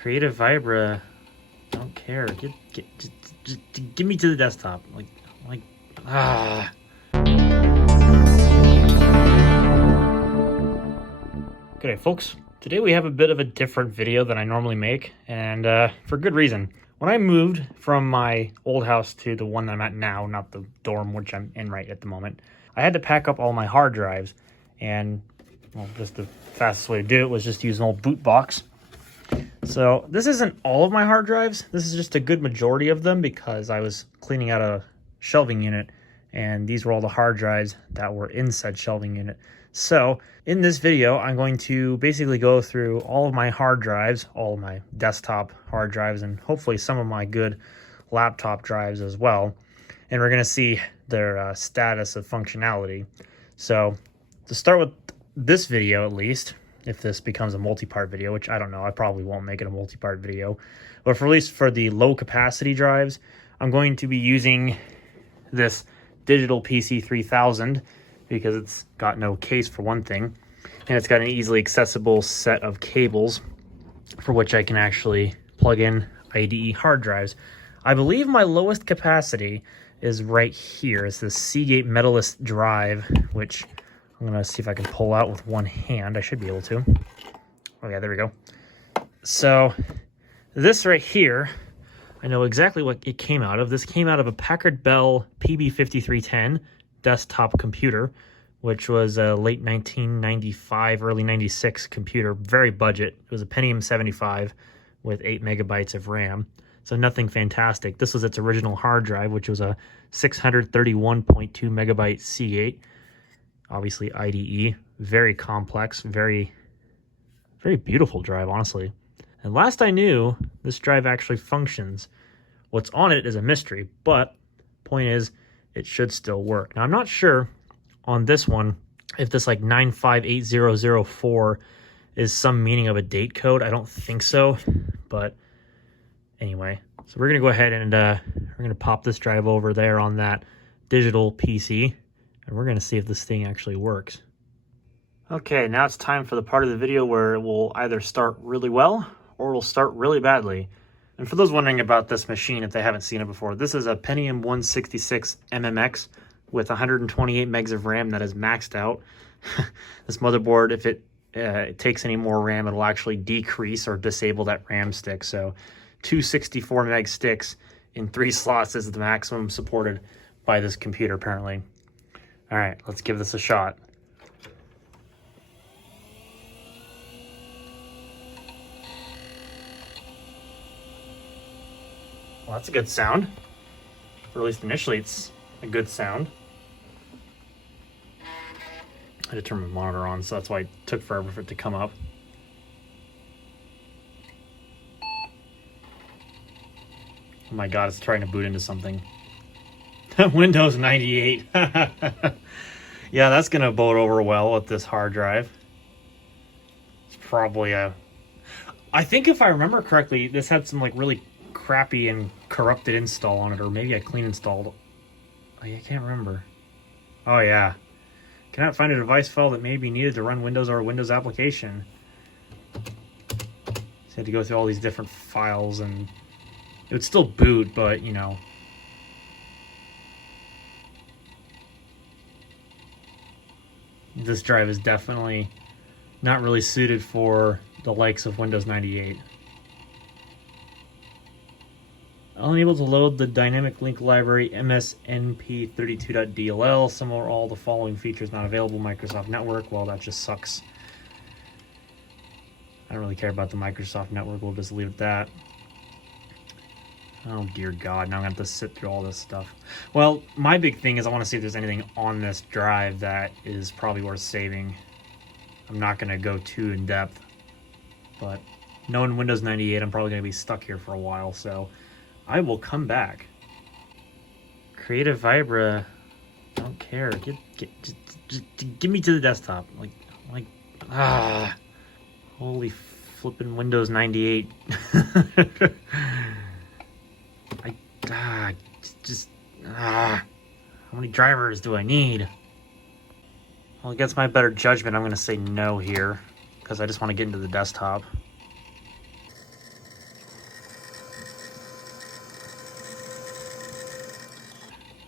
Creative Vibra. Don't care. Just give me to the desktop. Ah. Good day, folks. Today we have a bit of a different video than I normally make, and for good reason. When I moved from my old house to the one I'm at now, not the dorm which I'm in right at the moment, I had to pack up all my hard drives, and well, just the fastest way to do it was just use an old boot box. So this isn't all of my hard drives. This is just a good majority of them because I was cleaning out a shelving unit, and these were all the hard drives that were in said shelving unit. So in this video, I'm going to basically go through all of my hard drives, all of my desktop hard drives, and hopefully some of my good laptop drives as well. And we're going to see their status of functionality. So to start with this video, at least, if this becomes a multi-part video, which I don't know, I probably won't make it a multi-part video, but for at least for the low capacity drives, I'm going to be using this digital PC 3000 because it's got no case for one thing, and it's got an easily accessible set of cables for which I can actually plug in IDE hard drives. I believe my lowest capacity is right here. It's the Seagate Medalist drive, which I'm gonna see if I can pull out with one hand. I should be able to. Oh yeah, there we go. So this right here, I know exactly what it came out of. This came out of a Packard Bell PB5310 desktop computer, which was a late 1995, early 96 computer, very budget. It was a Pentium 75 with 8 megabytes of RAM. So nothing fantastic. This was its original hard drive, which was a 631.2 megabyte Seagate. Obviously IDE, very complex, very beautiful drive, honestly. And last I knew, this drive actually functions. What's on it is a mystery, but point is, it should still work. Now, I'm not sure on this one if this like 958004 is some meaning of a date code. I don't think so, but anyway. So we're gonna go ahead and we're gonna pop this drive over there on that digital PC, and we're gonna see if this thing actually works. Okay, now it's time for the part of the video where it will either start really well or it will start really badly. And for those wondering about this machine, if they haven't seen it before, this is a Pentium 166 MMX with 128 megs of RAM that is maxed out. This motherboard, if it takes any more RAM, it'll actually decrease or disable that RAM stick. So 264 meg sticks in 3 slots is the maximum supported by this computer, apparently. All right, let's give this a shot. Well, that's a good sound. Or at least initially it's a good sound. I had to turn my monitor on, so that's why it took forever for it to come up. Oh my god, it's trying to boot into something. Windows 98. Yeah, that's going to bode over well with this hard drive. It's probably a... I think if I remember correctly, this had some like really crappy and corrupted install on it, or maybe I clean installed. I can't remember. Oh yeah. Cannot find a device file that may be needed to run Windows or a Windows application. So had to go through all these different files, and it would still boot, but you know. This drive is definitely not really suited for the likes of Windows 98. Unable to load the dynamic link library msnp32.dll. Some or all the following features not available. Microsoft Network. Well, that just sucks. I don't really care about the Microsoft Network. We'll just leave it at that. Oh dear God, now I'm going to have to sit through all this stuff. Well, my big thing is I want to see if there's anything on this drive that is probably worth saving. I'm not going to go too in depth, but knowing Windows 98, I'm probably going to be stuck here for a while, so I will come back. Creative Vibra, don't care. Just give me to the desktop. Holy flippin' Windows 98. How many drivers do I need? Well, against my better judgment, I'm going to say no here, because I just want to get into the desktop.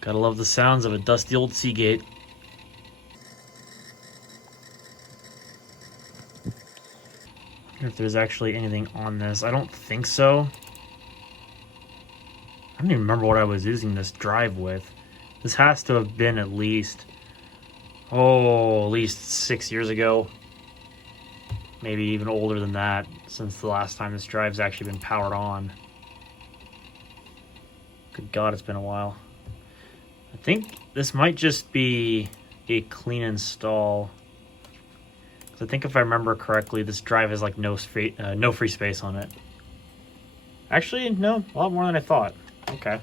Gotta love the sounds of a dusty old Seagate. I wonder if there's actually anything on this. I don't think so. I don't even remember what I was using this drive with. This has to have been at least 6 years ago. Maybe even older than that, since the last time this drive's actually been powered on. Good God, it's been a while. I think this might just be a clean install. I think if I remember correctly, this drive has like no free space on it. Actually, no, a lot more than I thought. Okay.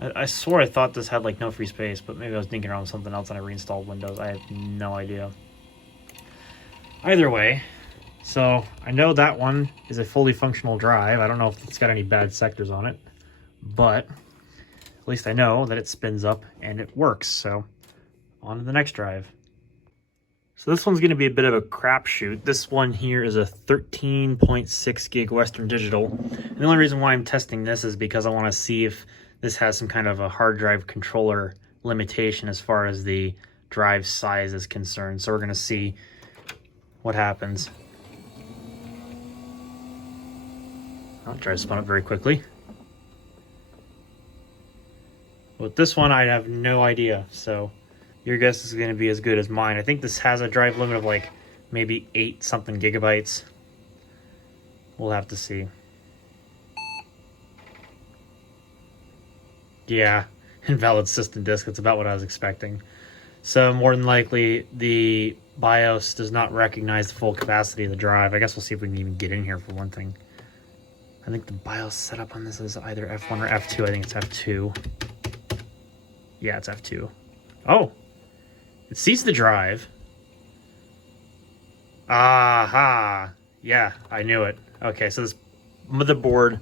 I swore I thought this had like no free space, but maybe I was thinking around something else and I reinstalled Windows. I have no idea. Either way, so I know that one is a fully functional drive. I don't know if it's got any bad sectors on it, but at least I know that it spins up and it works. So on to the next drive. So this one's going to be a bit of a crapshoot. This one here is a 13.6 gig Western Digital. And the only reason why I'm testing this is because I want to see if this has some kind of a hard drive controller limitation as far as the drive size is concerned. So we're going to see what happens. I'll try to spin up very quickly. With this one, I have no idea. So your guess is going to be as good as mine. I think this has a drive limit of like maybe 8 something gigabytes. We'll have to see. Yeah, invalid system disk. That's about what I was expecting. So more than likely, the BIOS does not recognize the full capacity of the drive. I guess we'll see if we can even get in here for one thing. I think the BIOS setup on this is either F1 or F2. I think it's F2. Yeah, it's F2. Oh! It sees the drive. Aha! Yeah, I knew it. Okay, so this motherboard,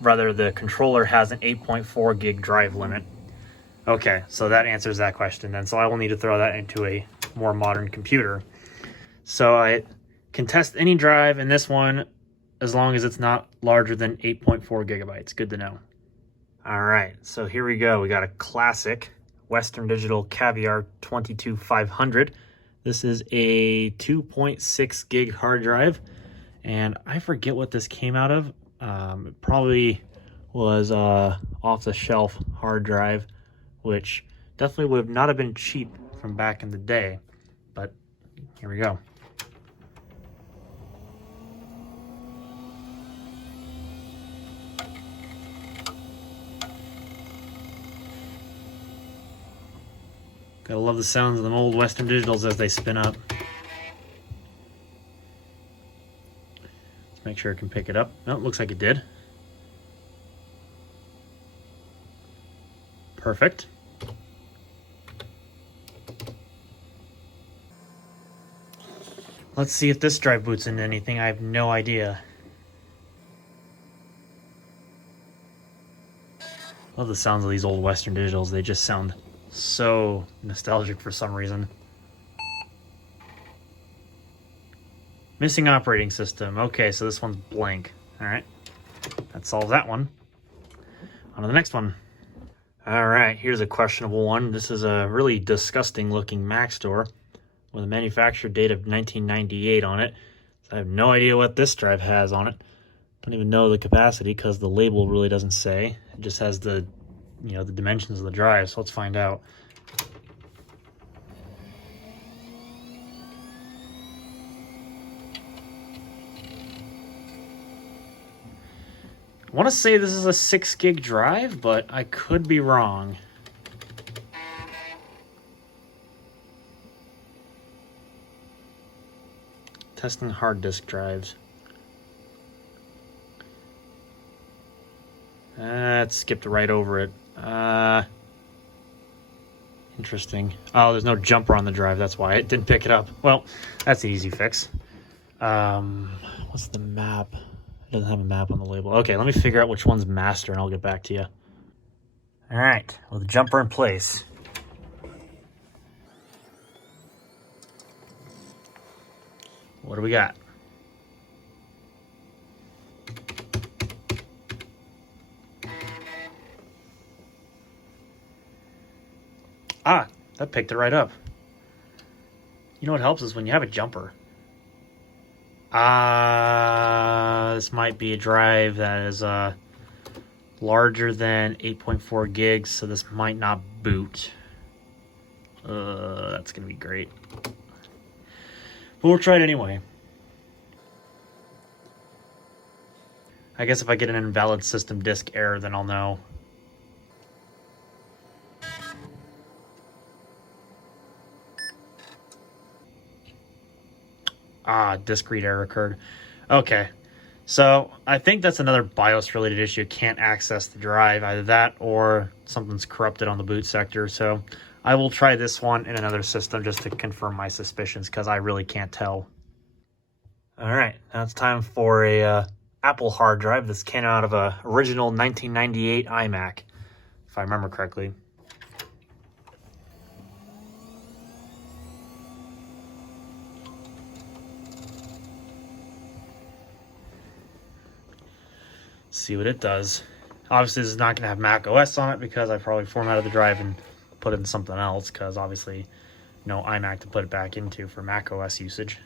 rather the controller, has an 8.4 gig drive limit. Okay, so that answers that question then. So I will need to throw that into a more modern computer. So I can test any drive in this one as long as it's not larger than 8.4 gigabytes. Good to know. All right, so here we go. We got a classic Western Digital Caviar 22500. This is a 2.6 gig hard drive, and I forget what this came out of. It probably was off-the-shelf hard drive, which definitely would have not have been cheap from back in the day. But here we go. Gotta love the sounds of them old Western Digitals as they spin up. Let's make sure it can pick it up. Oh, it looks like it did. Perfect. Let's see if this drive boots into anything. I have no idea. Love the sounds of these old Western Digitals. They just sound so nostalgic for some reason. Missing operating system. Okay, so this one's blank. All right, that solves that one. On to the next one. All right, here's a questionable one. This is a really disgusting looking Maxtor with a manufacturer date of 1998 on it. So I have no idea what this drive has on it. Don't even know the capacity because the label really doesn't say. It just has the the dimensions of the drive, so let's find out. I want to say this is a 6 gig drive, but I could be wrong. Testing hard disk drives. It skipped right over it. Interesting. Oh, there's no jumper on the drive. That's why it didn't pick it up. Well, that's an easy fix. What's the map? It doesn't have a map on the label. Okay, let me figure out which one's master and I'll get back to you. All right, with the jumper in place. What do we got? Ah, that picked it right up. You know what helps is when you have a jumper. This might be a drive that is larger than 8.4 gigs, so this might not boot. That's gonna be great. But we'll try it anyway. I guess if I get an invalid system disk error, then I'll know. Disk read error occurred. Okay, so I think that's another BIOS related issue. Can't access the drive, either that or something's corrupted on the boot sector. So I will try this one in another system just to confirm my suspicions, because I really can't tell. All right, now it's time for a Apple hard drive. This came out of a original 1998 iMac, if I remember correctly. See what it does. Obviously, this is not going to have Mac OS on it because I probably formatted the drive and put it in something else, because obviously no iMac to put it back into for Mac OS usage.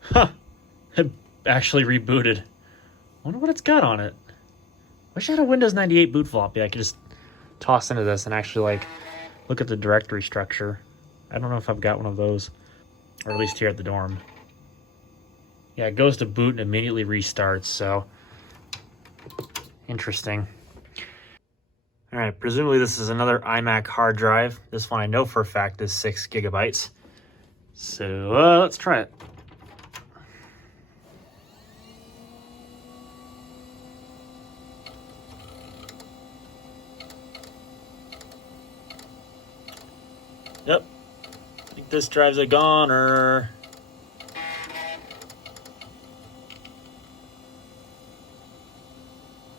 Huh. It actually rebooted. I wonder what it's got on it. Wish I had a Windows 98 boot floppy I could just toss into this and actually like look at the directory structure. I don't know if I've got one of those. Or at least here at the dorm. Yeah, it goes to boot and immediately restarts, so interesting. All right, presumably this is another iMac hard drive. This one I know for a fact is 6 gigabytes. So let's try it. Yep. I think this drive's a goner.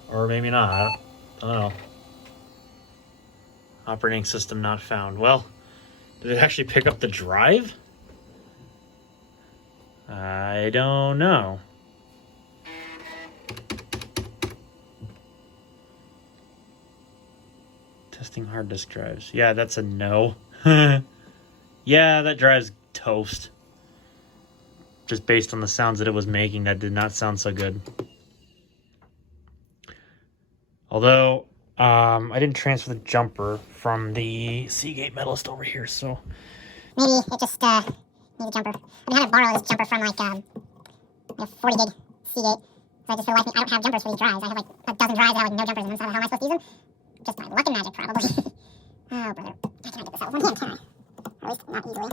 Or maybe not. I don't know. Operating system not found. Well, did it actually pick up the drive? I don't know. Testing hard disk drives. Yeah, that's a no. Yeah, that drive's toast. Just based on the sounds that it was making, that did not sound so good. Although, I didn't transfer the jumper from the Seagate Medalist over here, so maybe it just needs a jumper. I've been having to borrow this jumper from like 40 gig Seagate. So I just realized I don't have jumpers for these drives. I have like a dozen drives that have like no jumpers in them, so how am I supposed to use them? Just by luck and magic, probably. Oh, brother. I can't get this out with one hand, can I? Or at least not easily.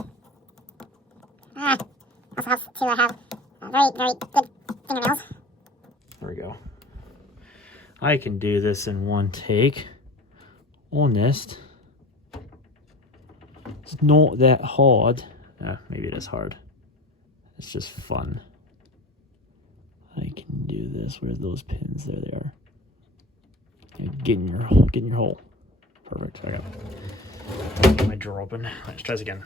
Also helps to have very, very good fingernails. There we go. I can do this in one take. Honest. It's not that hard. Maybe it is hard. It's just fun. I can do this. Where's those pins? There they are. Get in your hole. Perfect. I got it. Get my drawer open. Let's try this again.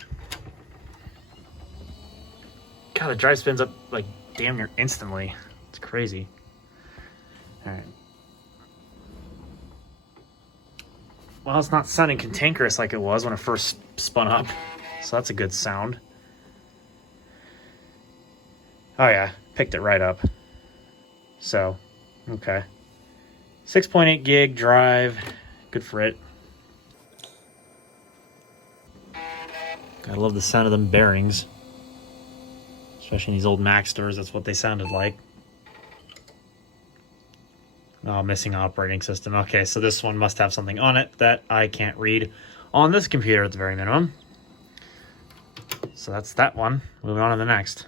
God, the drive spins up like damn near instantly. It's crazy. All right. Well, it's not sounding cantankerous like it was when it first spun up, so that's a good sound. Oh yeah, picked it right up. So, okay. 6.8 gig drive, good for it. I love the sound of them bearings. Especially in these old Maxsters, that's what they sounded like. Oh, missing operating system. Okay, so this one must have something on it that I can't read on this computer at the very minimum. So that's that one. Moving on to the next.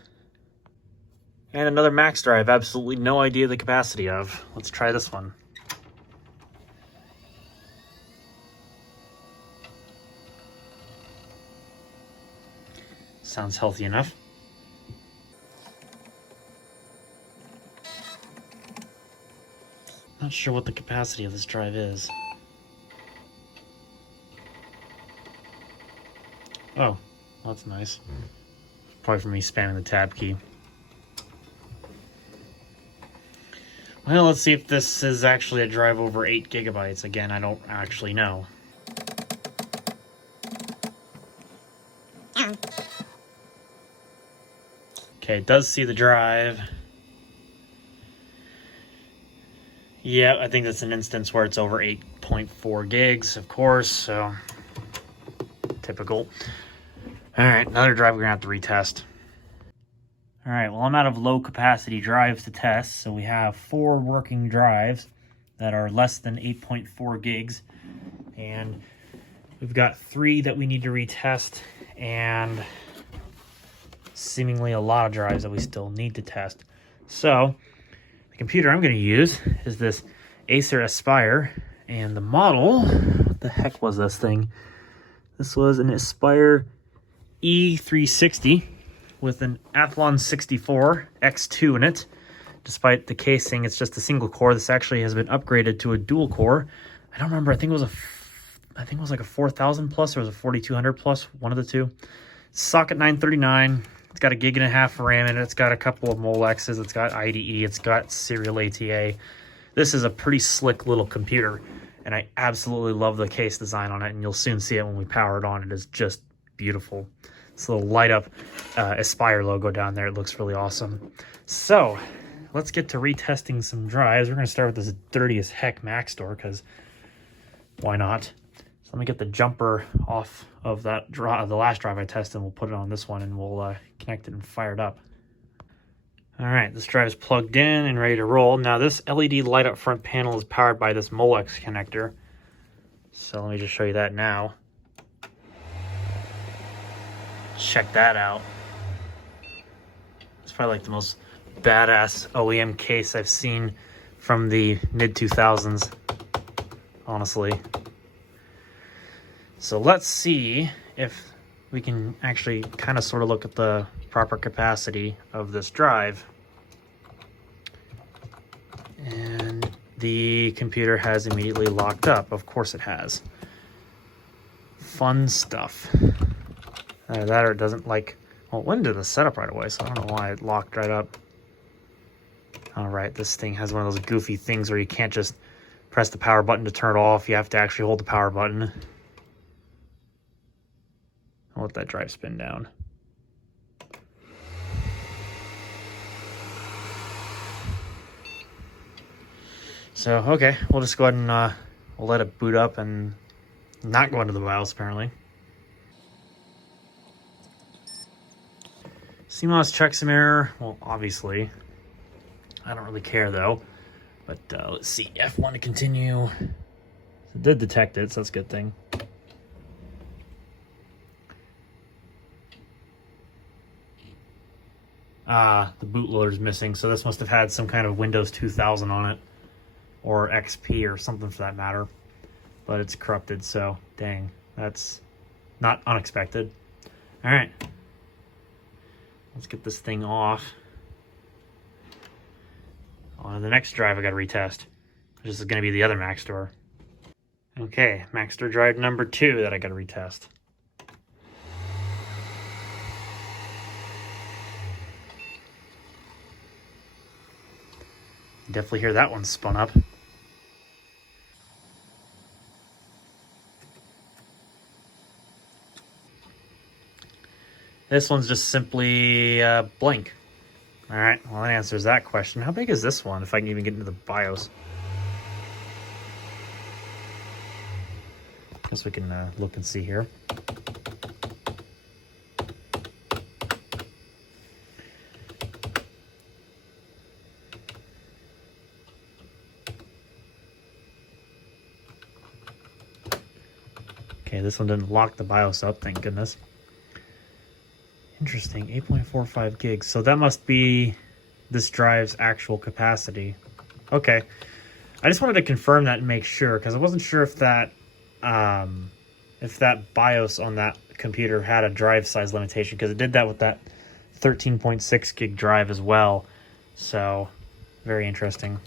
And another Maxtor I have absolutely no idea the capacity of. Let's try this one. Sounds healthy enough. Not sure what the capacity of this drive is. Oh, that's nice. Probably from me spamming the tab key. Well, let's see if this is actually a drive over 8 gigabytes. Again, I don't actually know. Okay, it does see the drive. Yeah, I think that's an instance where it's over 8.4 gigs, of course, so typical. All right, another drive we're gonna have to retest. All right, well, I'm out of low capacity drives to test, so we have 4 working drives that are less than 8.4 gigs, and we've got 3 that we need to retest, and seemingly a lot of drives that we still need to test. So the computer I'm going to use is this Acer Aspire, and the model, what the heck was this thing? This was an Aspire E360 with an Athlon 64 X2 in it. Despite the casing, it's just a single core. This actually has been upgraded to a dual core. I don't remember. I think it was like a 4000 plus or it was a 4200 plus, one of the two. Socket 939. It's got a 1.5 gig of RAM in it. It's got a couple of Molexes. It's got IDE. It's got serial ATA. This is a pretty slick little computer, and I absolutely love the case design on it, and you'll soon see it when we power it on. It is just beautiful. This little light up Aspire logo down there, it looks really awesome. So let's get to retesting some drives. We're going to start with this dirty as heck Maxtor, because why not? So let me get the jumper off of that the last drive I tested, and we'll put it on this one, and we'll connect it and fire it up. All right, this drive is plugged in and ready to roll. Now this LED light up front panel is powered by this Molex connector. So let me just show you that now. Check that out. It's probably like the most badass OEM case I've seen from the mid 2000s, honestly. So let's see if we can actually kind of sort of look at the proper capacity of this drive. And the computer has immediately locked up. Of course it has. Fun stuff. That or it doesn't like, well, it went into the setup right away, so I don't know why it locked right up. All right, this thing has one of those goofy things where you can't just press the power button to turn it off. You have to actually hold the power button. I'll let that drive spin down. So, okay, we'll just go ahead and we'll let it boot up and not go into the BIOS, apparently. CMOS checksum error. Well, obviously. I don't really care, though. But let's see. F1 to continue. It did detect it, so that's a good thing. The bootloader's missing, so this must have had some kind of Windows 2000 on it. Or XP or something for that matter. But it's corrupted, so dang. That's not unexpected. Alright. Let's get this thing off. On the next drive I gotta retest. This is gonna be the other Maxtor. Okay, Maxtor drive number 2 that I gotta retest. Definitely hear that one spun up. This one's just simply blank. All right, well that answers that question. How big is this one, if I can even get into the BIOS? Guess we can look and see here. Okay, this one didn't lock the BIOS up, thank goodness. Interesting, 8.45 gigs. So that must be this drive's actual capacity. Okay. I just wanted to confirm that and make sure, because I wasn't sure if that BIOS on that computer had a drive size limitation, because it did that with that 13.6 gig drive as well. So, very interesting.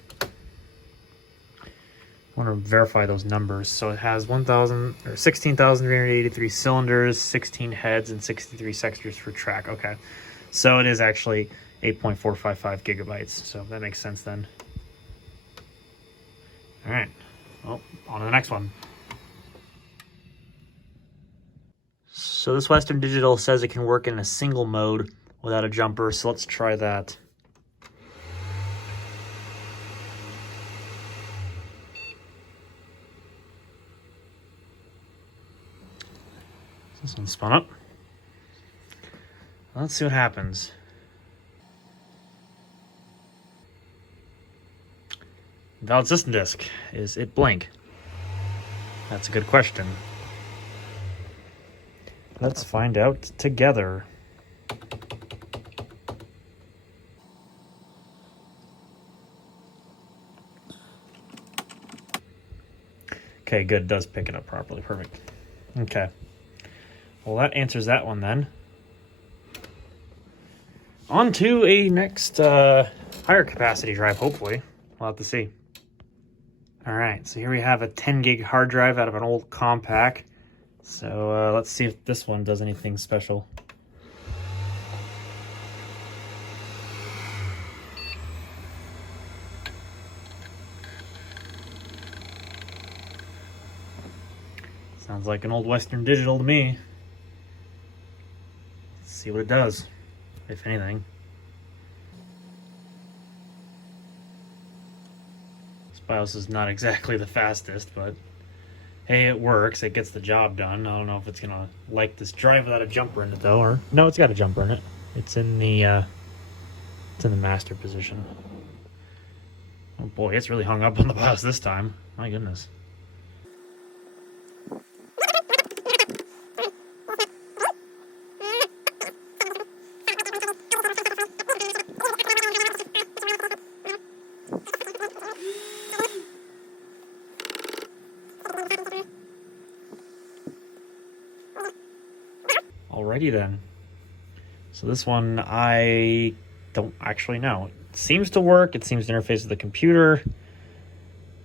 I want to verify those numbers. So it has 16,383 cylinders, 16 heads, and 63 sectors for track. Okay, so it is actually 8.455 gigabytes. So that makes sense then. All right, well, on to the next one. So this Western Digital says it can work in a single mode without a jumper, so let's try that. This one spun up. Let's see what happens. Valid system disk. Is it blank? That's a good question. Let's find out together. Okay, good. It does pick it up properly. Perfect. Okay. Well, that answers that one then. On to a next higher capacity drive, hopefully. We'll have to see. All right, so here we have a 10 gig hard drive out of an old compact. So let's see if this one does anything special. Sounds like an old Western Digital to me. Let's see what it does, if anything. This BIOS is not exactly the fastest, but hey, it works. It gets the job done. I don't know if it's gonna like this drive without a jumper in it though, or no, it's got a jumper in it. It's in the master position. Oh boy, it's really hung up on the BIOS this time. My goodness. Alrighty then. So this one, I don't actually know. It seems to work. It seems to interface with the computer.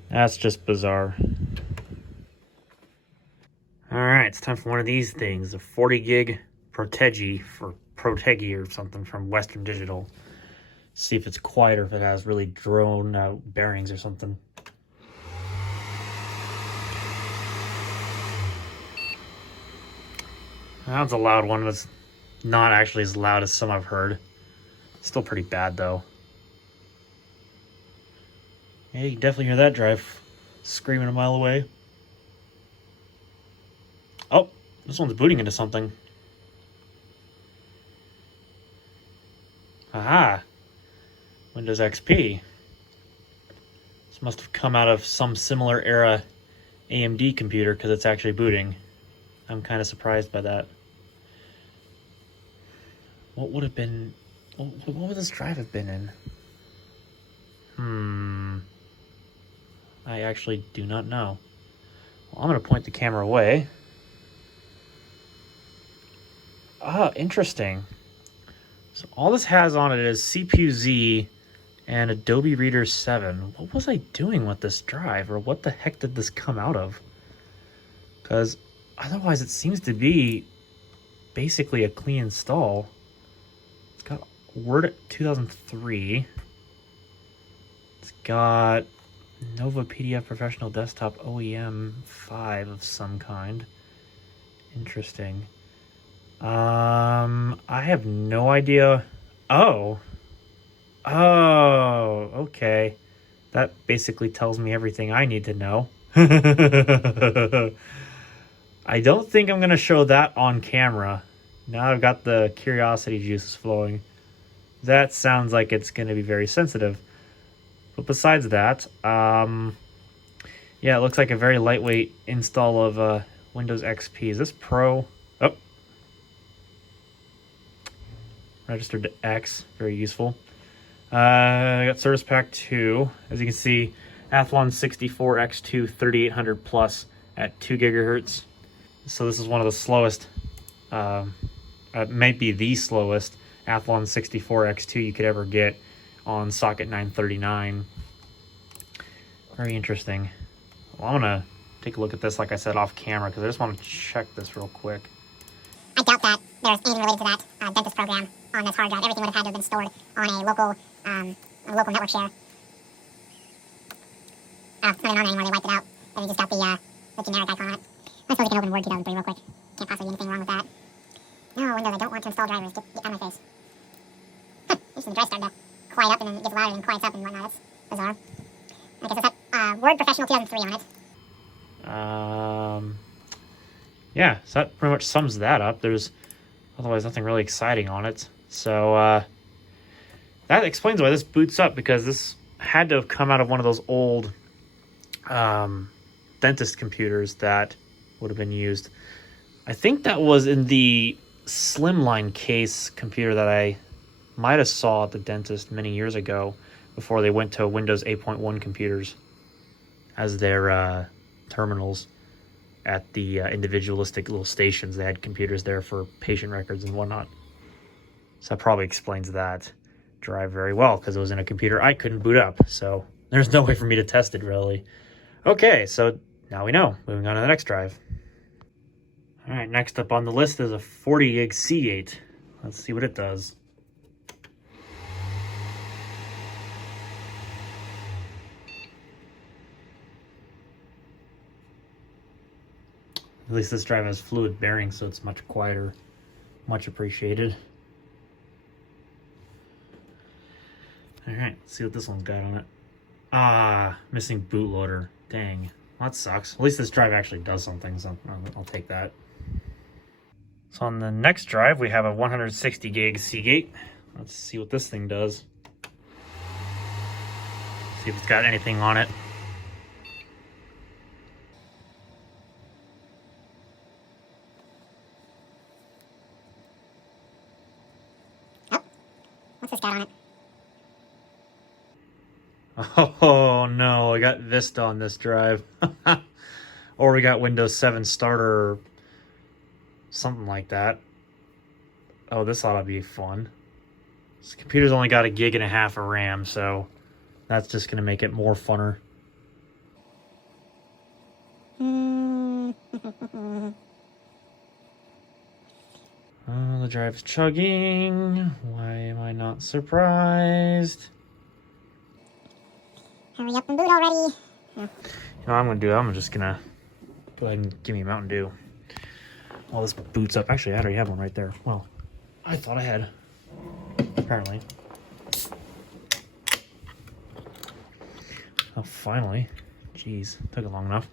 That's just bizarre. Alright, it's time for one of these things. A 40 gig Protegi or something from Western Digital. See if it's quiet or if it has really drone out bearings or something. That's a loud one, but it's not actually as loud as some I've heard. Still pretty bad, though. Yeah, you can definitely hear that drive screaming a mile away. Oh, this one's booting into something. Aha! Windows XP. This must have come out of some similar era AMD computer because it's actually booting. I'm kind of surprised by that. What would have been... What would this drive have been in? I actually do not know. Well, I'm going to point the camera away. Ah, interesting. So all this has on it is CPU-Z and Adobe Reader 7. What was I doing with this drive? Or what the heck did this come out of? Because otherwise it seems to be basically a clean install. It's got Word 2003. It's got Nova PDF Professional Desktop OEM 5 of some kind. Interesting. I have no idea. Oh, okay. That basically tells me everything I need to know. I don't think I'm going to show that on camera. Now I've got the curiosity juices flowing. That sounds like it's going to be very sensitive. But besides that, yeah, it looks like a very lightweight install of Windows XP. Is this Pro? Oh. Registered to X. Very useful. I got Service Pack 2. As you can see, Athlon 64X2 3800 plus at 2 gigahertz. So this is one of the slowest, it might be the slowest Athlon 64X2 you could ever get on socket 939. Very interesting. Well, I'm going to take a look at this, like I said, off camera, because I just want to check this real quick. I doubt that there's anything related to that dentist program on this hard drive. Everything would have had to have been stored on a local network share. It's not even on there anymore. They wiped it out. And they just got the generic icon on it. I suppose you can open Word 2003 real quick. Can't possibly be anything wrong with that. No, Windows, I don't want to install drivers. Get out of my face. Interesting, the drive started to quiet up and then it gets louder and quiets up and whatnot. That's bizarre. I guess it's got Word Professional 2003 on it. Yeah, so that pretty much sums that up. There's otherwise nothing really exciting on it. So that explains why this boots up, because this had to have come out of one of those old dentist computers that would have been used. I think that was in the slimline case computer that I might have saw at the dentist many years ago before they went to Windows 8.1 computers as their terminals at the individualistic little stations. They had computers there for patient records and whatnot. So that probably explains that drive very well, because it was in a computer I couldn't boot up. So there's no way for me to test it, really. Okay, so now we know. Moving on to the next drive. All right, next up on the list is a 40 gig Seagate. Let's see what it does. At least this drive has fluid bearings, so it's much quieter. Much appreciated. All right, let's see what this one's got on it. Ah, missing bootloader. Dang, well, that sucks. At least this drive actually does something, so I'll take that. So on the next drive, we have a 160 gig Seagate. Let's see what this thing does. See if it's got anything on it. What's this got on it? Oh no, I got Vista on this drive. Or we got Windows 7 Starter or something like that. Oh, this ought to be fun. This computer's only got 1.5 gigs of RAM, so that's just going to make it more funner. Oh, the drive's chugging. Why am I not surprised? Hurry up and boot already. You know what I'm going to do? I'm just going to go ahead and give me a Mountain Dew while this boots up. Actually, I already have one right there. Well, I thought I had. Apparently. Oh, finally. Jeez, took it long enough.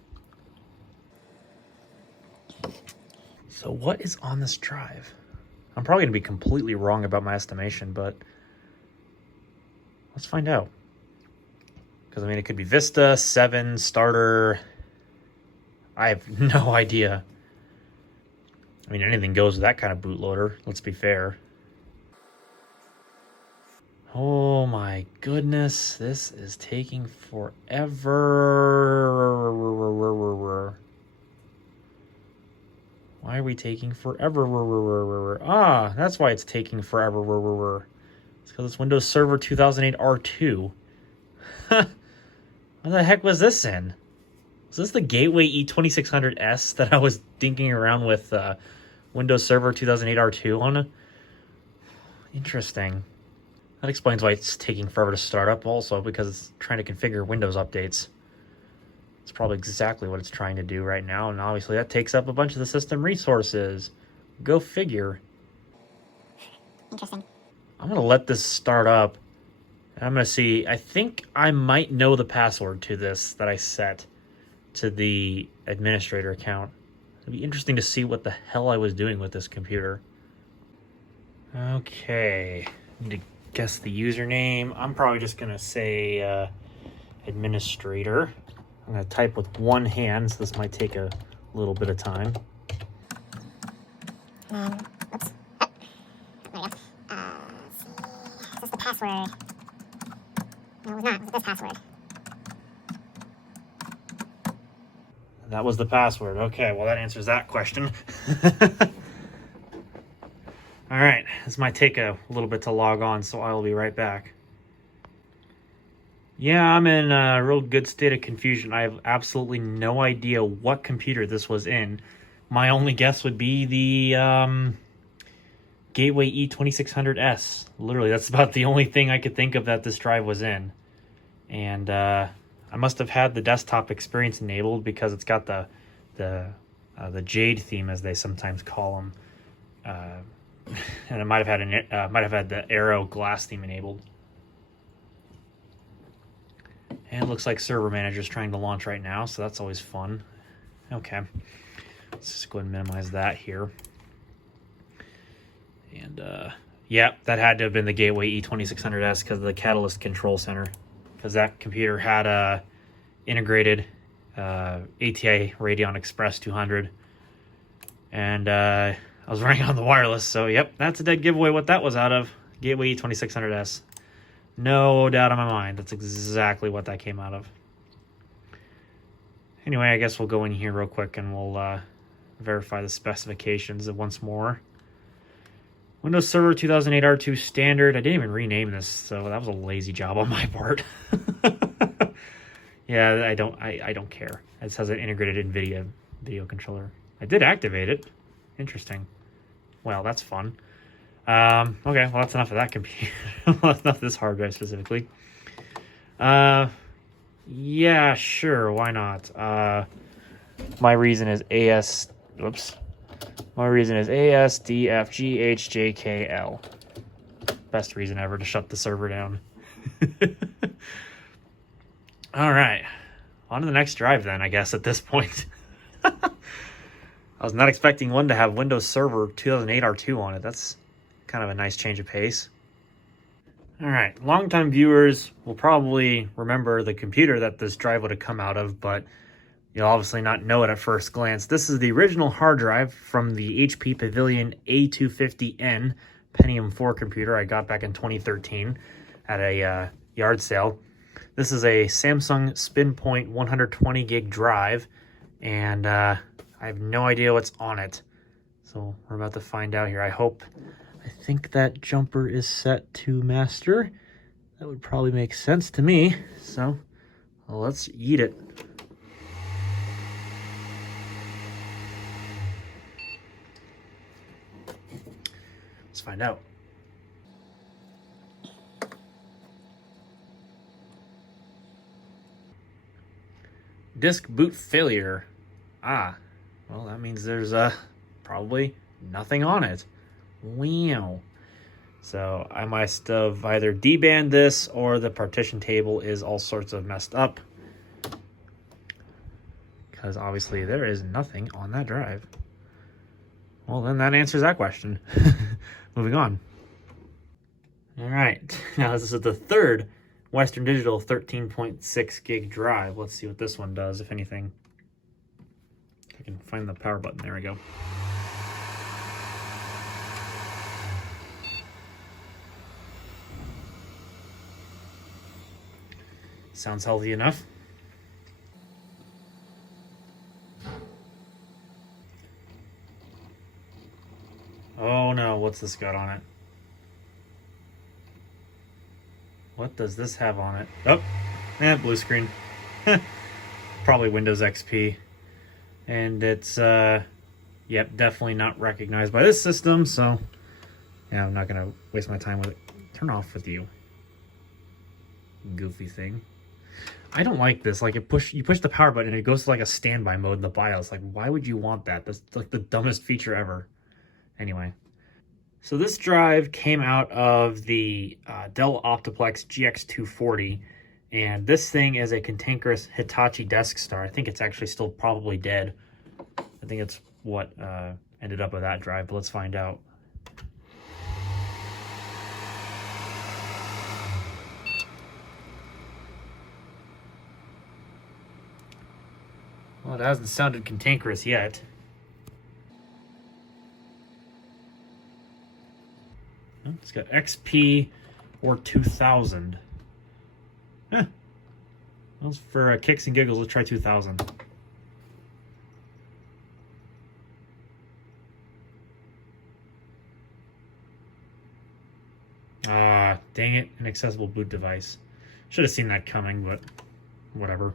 So what is on this drive? I'm probably going to be completely wrong about my estimation, but let's find out. Because, I mean, it could be Vista, 7, Starter. I have no idea. I mean, anything goes with that kind of bootloader, let's be fair. Oh my goodness, this is taking forever. Why are we taking forever? Ah, that's why it's taking forever. It's because it's Windows Server 2008 R2. What the heck was this in? Was this the Gateway E2600S that I was dinking around with Windows Server 2008 R2 on? Interesting. That explains why it's taking forever to start up also, because it's trying to configure Windows updates. It's probably exactly what it's trying to do right now, and obviously that takes up a bunch of the system resources. Go figure. Interesting. I'm going to let this start up. I'm going to see. I think I might know the password to this that I set to the administrator account. It'd be interesting to see what the hell I was doing with this computer. Okay. Need to guess the username. I'm probably just going to say administrator. I'm going to type with one hand, so this might take a little bit of time. Oops. Oh, there we go. Let's see. Is this the password? No, it was not. It was this password. That was the password. Okay, well, that answers that question. All right, this might take a little bit to log on, so I will be right back. Yeah, I'm in a real good state of confusion. I have absolutely no idea what computer this was in. My only guess would be the Gateway E2600S. Literally, that's about the only thing I could think of that this drive was in. And I must have had the desktop experience enabled because it's got the Jade theme, as they sometimes call them, and it might have had the Arrow glass theme enabled. And it looks like Server Manager is trying to launch right now, so that's always fun. Okay, let's just go ahead and minimize that here. And yeah, that had to have been the Gateway E2600S because of the Catalyst Control Center, because that computer had a integrated ATI Radeon Express 200, and I was running on the wireless. So yep, that's a dead giveaway what that was out of. Gateway E2600S. No doubt in my mind, that's exactly what that came out of. Anyway, I guess we'll go in here real quick and we'll verify the specifications once more. Windows Server 2008 R2 Standard. I didn't even rename this, so that was a lazy job on my part. Yeah, I don't care. It has an integrated NVIDIA video controller. I did activate it. Interesting. Well, that's fun. Okay, well, that's enough of that computer. That's enough of this hard drive specifically. Yeah, sure, why not? My reason is My reason is ASDFGHJKL. Best reason ever to shut the server down. All right, on to the next drive then, I guess, at this point. I was not expecting one to have Windows Server 2008 R2 on it. That's kind of a nice change of pace. All right, longtime viewers will probably remember the computer that this drive would have come out of, but you'll obviously not know it at first glance. This is the original hard drive from the HP Pavilion A250N Pentium 4 computer I got back in 2013 at a yard sale. This is a Samsung SpinPoint 120 gig drive, and I have no idea what's on it. So we're about to find out here. I think that jumper is set to master. That would probably make sense to me. So let's eat it. Let's find out. Disk boot failure. Ah, well, that means there's probably nothing on it. Wow. So I must have either debanned this or the partition table is all sorts of messed up, because obviously there is nothing on that drive. Well, then that answers that question. Moving on. All right, now this is the third Western Digital 13.6 gig drive. Let's see what this one does, if anything. I can find the power button. There we go. Sounds healthy enough. Oh no, what's this got on it? What does this have on it? Oh, blue screen. Probably Windows XP. And it's, yep, definitely not recognized by this system, so yeah, I'm not gonna waste my time with it. Turn off with you. Goofy thing. I don't like this. Like, you push the power button and it goes to like a standby mode in the BIOS. Like, why would you want that? That's like the dumbest feature ever. Anyway, so this drive came out of the Dell Optiplex GX240, and this thing is a cantankerous Hitachi Desk Star. I think it's actually still probably dead. I think it's what ended up with that drive, but let's find out. Well, it hasn't sounded cantankerous yet. It's got XP or 2000. Well, for kicks and giggles, let's try 2000. Ah, dang it, inaccessible boot device. Should have seen that coming, but whatever.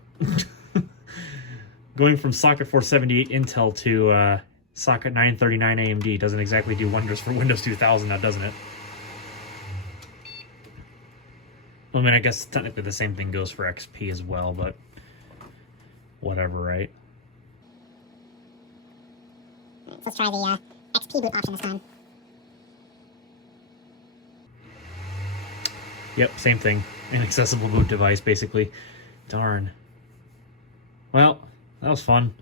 Going from socket 478 Intel to socket 939 AMD doesn't exactly do wonders for Windows 2000 now, doesn't it? I mean, I guess technically the same thing goes for XP as well, but whatever, right? Alright, so let's try the XP boot option this time. Yep, same thing. Inaccessible boot device, basically. Darn. Well, that was fun.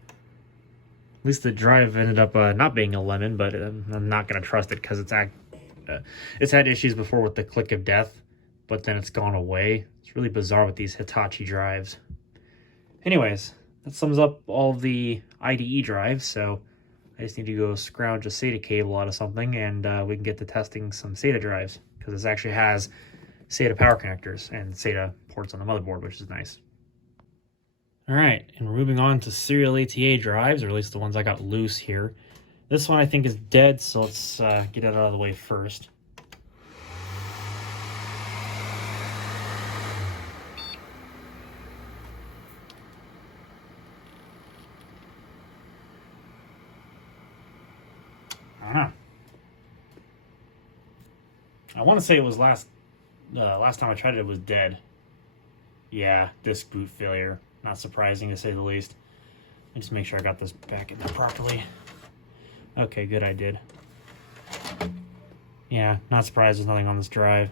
At least the drive ended up not being a lemon, but I'm not going to trust it because it's had issues before with the click of death, but then it's gone away. It's really bizarre with these Hitachi drives. Anyways, that sums up all of the IDE drives, so I just need to go scrounge a SATA cable out of something, and we can get to testing some SATA drives, because this actually has SATA power connectors and SATA ports on the motherboard, which is nice. All right, and we're moving on to serial ATA drives, or at least the ones I got loose here. This one I think is dead, so let's get it out of the way first. I don't know. I want to say it was last time I tried it, it was dead. Yeah, disk boot failure. Not surprising, to say the least. Let me just make sure I got this back in there properly. Okay, good, I did. Yeah, not surprised there's nothing on this drive.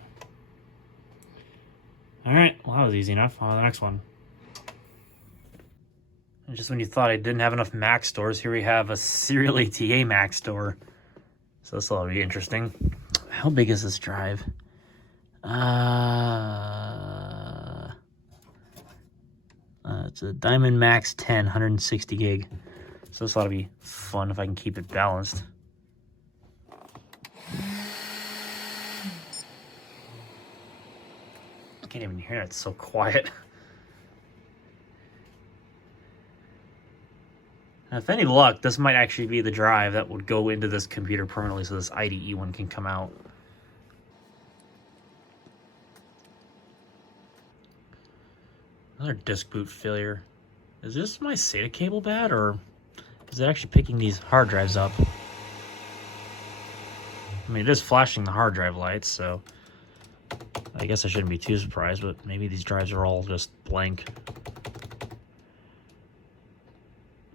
Alright, well that was easy enough. On to the next one. And just when you thought I didn't have enough Maxstors, here we have a serial ATA Maxtor. So this will be interesting. How big is this drive? It's a Diamond Max 10, 160 gig. So this ought to be fun if I can keep it balanced. I can't even hear it, it's so quiet. Now, if any luck, this might actually be the drive that would go into this computer permanently so this IDE one can come out. Another disk boot failure. Is this my SATA cable bad, or is it actually picking these hard drives up? I mean, it is flashing the hard drive lights, so I guess I shouldn't be too surprised, but maybe these drives are all just blank.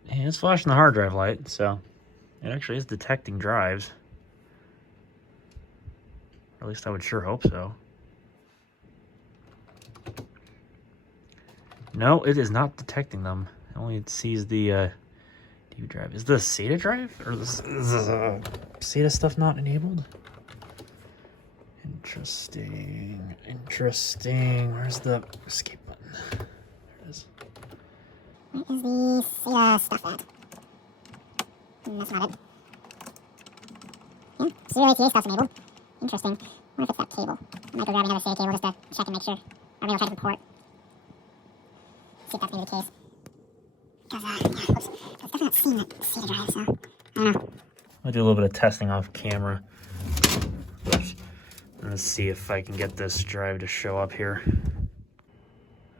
And it's flashing the hard drive light, so it actually is detecting drives. Or at least I would sure hope so. No, it is not detecting them. It only sees the DB drive. Is this SATA drive? Or is this SATA stuff not enabled? Interesting. Interesting. Where's the escape button? There it is. Where is the SATA stuff at? That's not it. Yeah, serial ATA stuff's enabled. Interesting. I wonder if it's that cable. I might go grab another SATA cable just to check and make sure. Or maybe I'll try to port. See if that's maybe the case. Because, yeah, oops. I've definitely not seen that SATA drive, so I don't know. I'll do a little bit of testing off camera. Oops. Let's see if I can get this drive to show up here.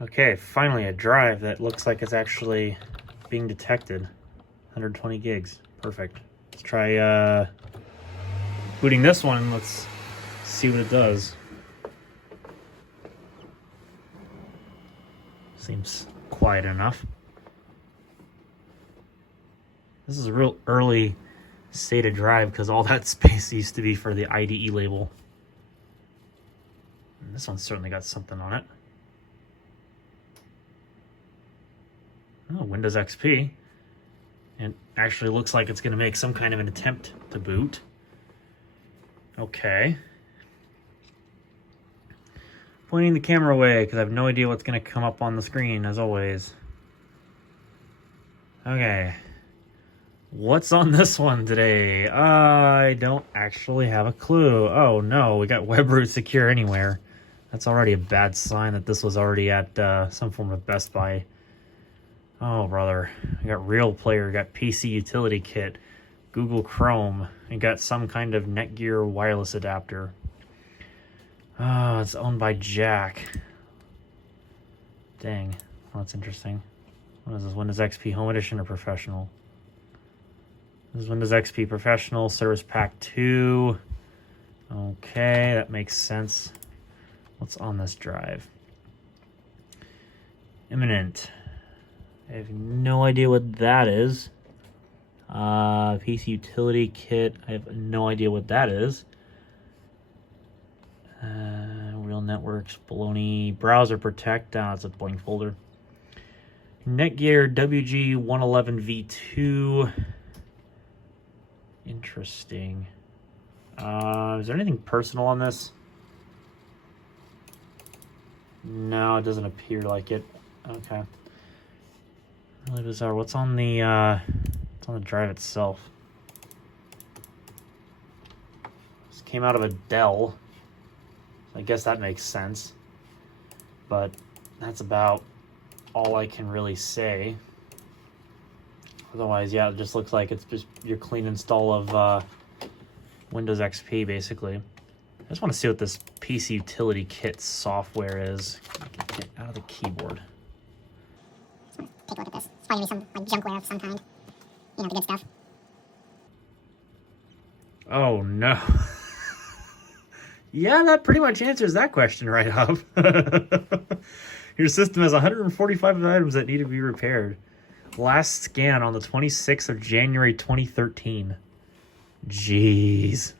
Okay, finally a drive that looks like it's actually being detected. 120 gigs. Perfect. Let's try booting this one. Let's see what it does. Seems quiet enough. This is a real early SATA drive because all that space used to be for the IDE label. And this one's certainly got something on it. Oh, Windows XP. And actually looks like it's going to make some kind of an attempt to boot. Okay. Pointing the camera away because I have no idea what's going to come up on the screen, as always. Okay. What's on this one today? I don't actually have a clue. Oh no, we got web root secure anywhere. That's already a bad sign that this was already at some form of Best Buy. Oh brother, we got Real Player, got PC Utility Kit, Google Chrome, and got some kind of Netgear wireless adapter. Oh, it's owned by Jack. Dang, well, that's interesting. What is this, Windows XP Home Edition or Professional? This is Windows XP Professional, Service Pack 2. Okay, that makes sense. What's on this drive? Imminent. I have no idea what that is. PC utility kit. I have no idea what that is. Real networks, baloney. Browser protect. It's a blank folder. Netgear WG111V2. Interesting. Is there anything personal on this? No, it doesn't appear like it. Okay. Really bizarre. What's on the drive itself? This came out of a Dell. I guess that makes sense. But that's about all I can really say. Otherwise, yeah, it just looks like it's just your clean install of Windows XP, basically. I just want to see what this PC utility kit software is. Get out of the keyboard. Take a look at this. It's probably gonna be some like junkware of some kind. You know, the good stuff. Oh no. Yeah, that pretty much answers that question right up. Your system has 145 items that need to be repaired. Last scan on the 26th of January 2013. Jeez.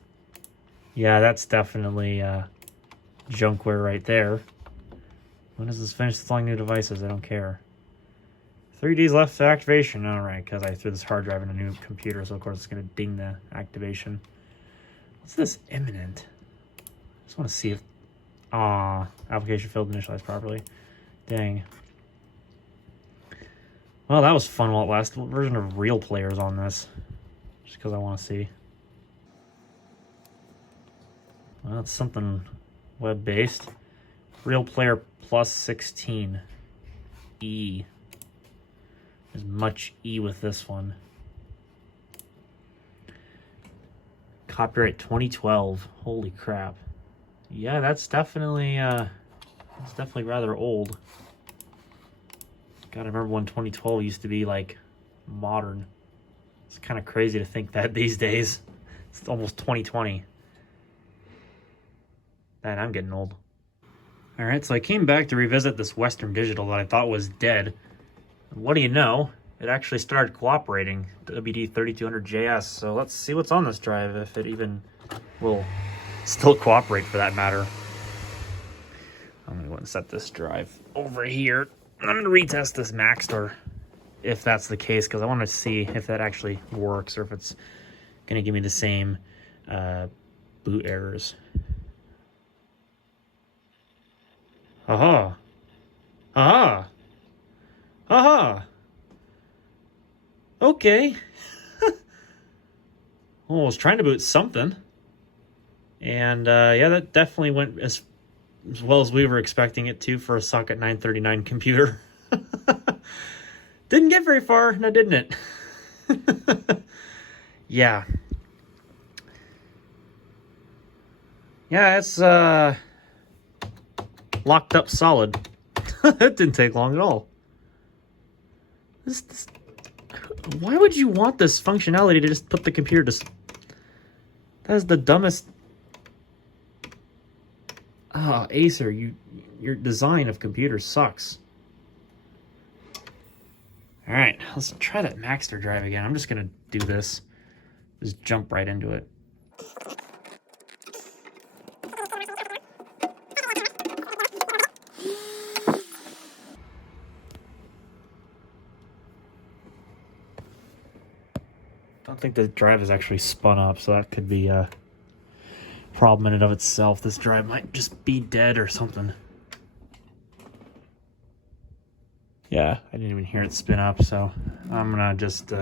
Yeah, that's definitely junkware right there. When does this finish installing new devices? I don't care. 3 days left to activation. All right, because I threw this hard drive in a new computer, so of course it's going to ding the activation. What's this imminent? I just want to see if... application failed to initialize properly. Dang. Well, that was fun while it lasted. What version of Real Player is on this? Just because I want to see. Well, that's something web-based. Real Player plus 16. E. There's much E with this one. Copyright 2012. Holy crap. Yeah, that's definitely rather old. Gotta remember when 2012 used to be like modern. It's kind of crazy to think that these days. It's almost 2020. Man, I'm getting old. Alright, so I came back to revisit this Western Digital that I thought was dead. What do you know? It actually started cooperating, WD3200JS. So let's see what's on this drive, if it even will still cooperate for that matter. I'm going to go and set this drive over here. I'm going to retest this Maxtor, if that's the case, because I want to see if that actually works or if it's going to give me the same boot errors. Aha! Aha! Aha! Okay. Well, I was trying to boot something. And yeah, that definitely went as well as we were expecting it to for a Socket 939 computer. Didn't get very far, now didn't it? Yeah. Yeah, it's locked up solid. That didn't take long at all. Why would you want this functionality to just put the computer to... That is the dumbest... Acer, your design of computers sucks. Alright, let's try that Maxtor drive again. I'm just gonna do this. Just jump right into it. I don't think the drive is actually spun up, so that could be a problem in and of itself. This drive might just be dead or something. Yeah, I didn't even hear it spin up, so I'm gonna just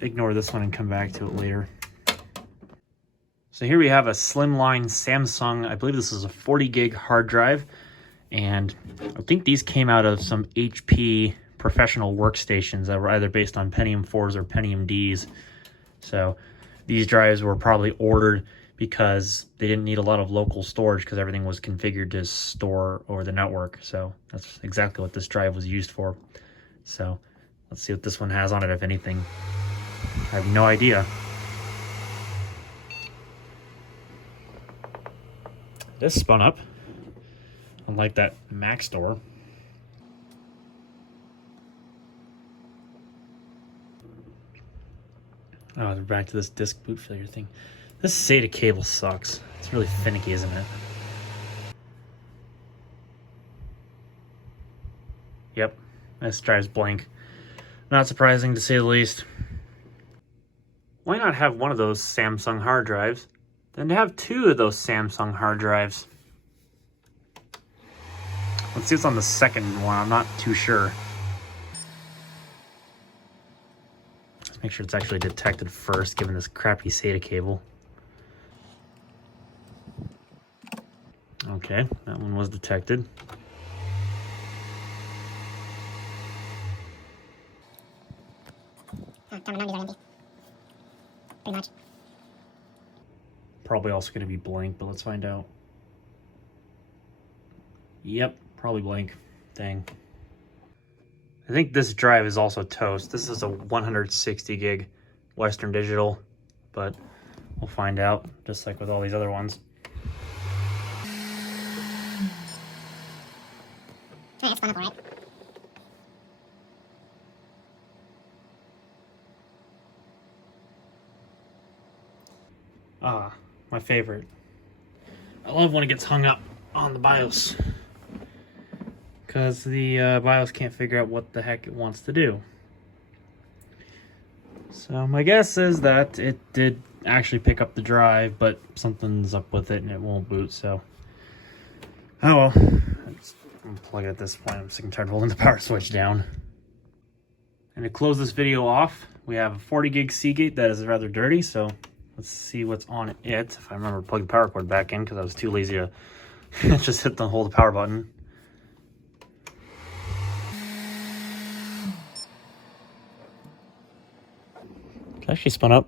ignore this one and come back to it later. So here we have a slimline Samsung, I believe this is a 40 gig hard drive, and I think these came out of some HP professional workstations that were either based on Pentium 4s or Pentium Ds. So these drives were probably ordered because they didn't need a lot of local storage because everything was configured to store over the network. So that's exactly what this drive was used for. So let's see what this one has on it, if anything. I have no idea. This spun up, unlike that Maxtor. Oh, they're back to this disk boot failure thing. This SATA cable sucks. It's really finicky, isn't it? Yep, this drive's blank. Not surprising to say the least. Why not have one of those Samsung hard drives, then to have two of those Samsung hard drives? Let's see what's on the second one. I'm not too sure. Let's make sure it's actually detected first, given this crappy SATA cable. Okay, that one was detected. Pretty much. Probably also going to be blank, but let's find out. Yep, probably blank. Dang. I think this drive is also toast. This is a 160 gig Western Digital, but we'll find out, just like with all these other ones. It's spun up all right. Ah, my favorite. I love when it gets hung up on the BIOS, because the BIOS can't figure out what the heck it wants to do. So my guess is that it did actually pick up the drive, but something's up with it and it won't boot, so... Oh well. I'm just gonna plug it at this point. I'm sick and tired of holding the power switch down. And to close this video off, we have a 40 gig Seagate that is rather dirty, so let's see what's on it. If I remember to plug the power cord back in, because I was too lazy to just hold the power button. It actually spun up.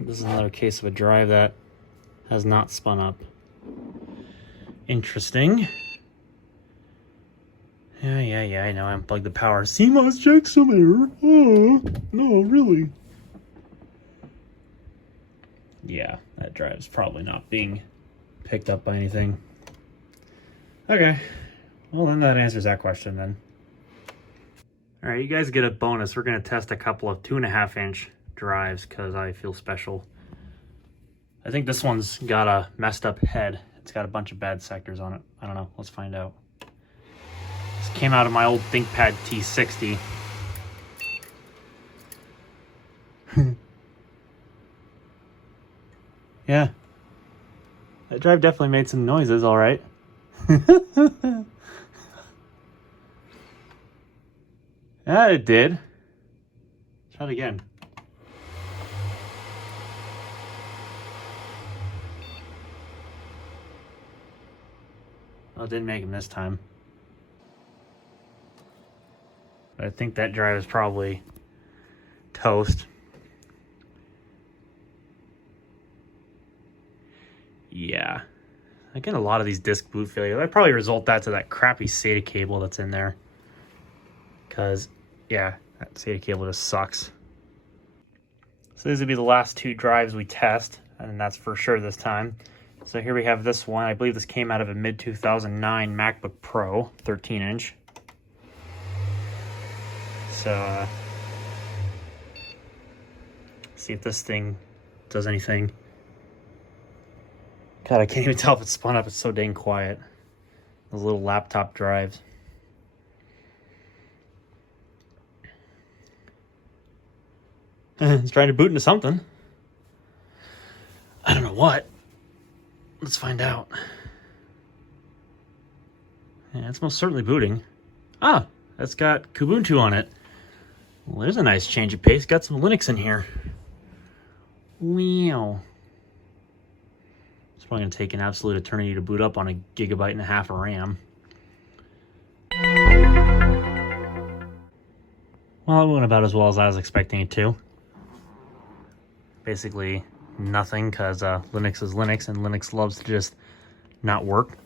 This is another case of a drive that has not spun up. Interesting. Yeah, I know. I unplugged the power. CMOS checksum error. Oh, no, really. Yeah, that drive's probably not being picked up by anything. Okay. Well, then that answers that question then. Alright, you guys get a bonus. We're going to test a couple of 2.5-inch drives because I feel special. I think this one's got a messed up head. It's got a bunch of bad sectors on it. I don't know. Let's find out. This came out of my old ThinkPad T60. Yeah. That drive definitely made some noises, alright. Yeah, it did. Try it again. Well, it didn't make him this time. But I think that drive is probably toast. Yeah. I get a lot of these disk boot failures. I probably result that to that crappy SATA cable that's in there. Because, yeah, that SATA cable just sucks. So these will be the last two drives we test, and that's for sure this time. So here we have this one. I believe this came out of a mid-2009 MacBook Pro, 13-inch. So, see if this thing does anything. God, I can't even tell if it's spun up. It's so dang quiet. Those little laptop drives. It's trying to boot into something. I don't know what. Let's find out. Yeah, it's most certainly booting. Ah, that's got Kubuntu on it. Well, there's a nice change of pace. Got some Linux in here. Wow. It's probably going to take an absolute eternity to boot up on a 1.5 GB of RAM. Well, it went about as well as I was expecting it to. Basically nothing, because Linux is Linux, and Linux loves to just not work.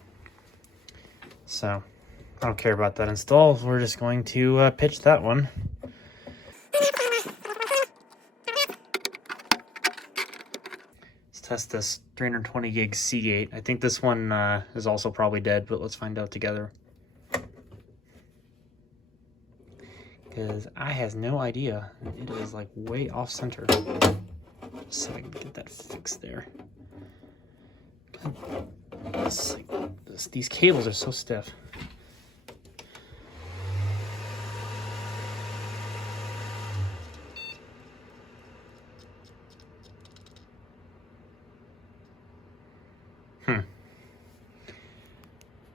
So I don't care about that install. We're just going to pitch that one. Let's test this 320 gig Seagate. I think this one is also probably dead, but let's find out together. because I has no idea. It is like way off center. So I can get that fixed there. These cables are so stiff.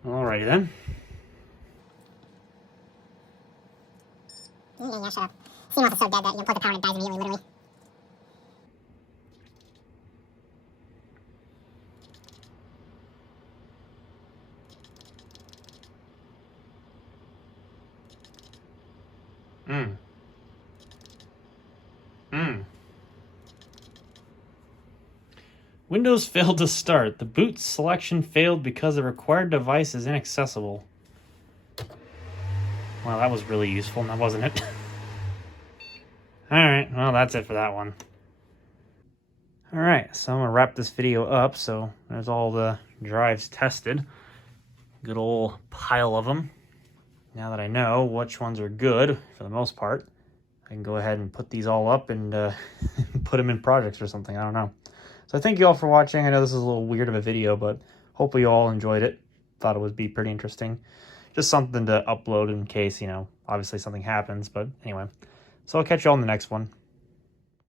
Alrighty then. Yeah, shut up. CMOS is so dead that you plug the power and it dies immediately, literally. Windows failed to start. The boot selection failed because the required device is inaccessible. Well, that was really useful, now wasn't it? Alright, well, that's it for that one. Alright, so I'm going to wrap this video up. So there's all the drives tested. Good old pile of them. Now that I know which ones are good, for the most part, I can go ahead and put these all up and put them in projects or something. I don't know. So thank you all for watching. I know this is a little weird of a video, but hopefully you all enjoyed it. Thought it would be pretty interesting. Just something to upload in case, you know, obviously something happens. But anyway, so I'll catch you all in the next one.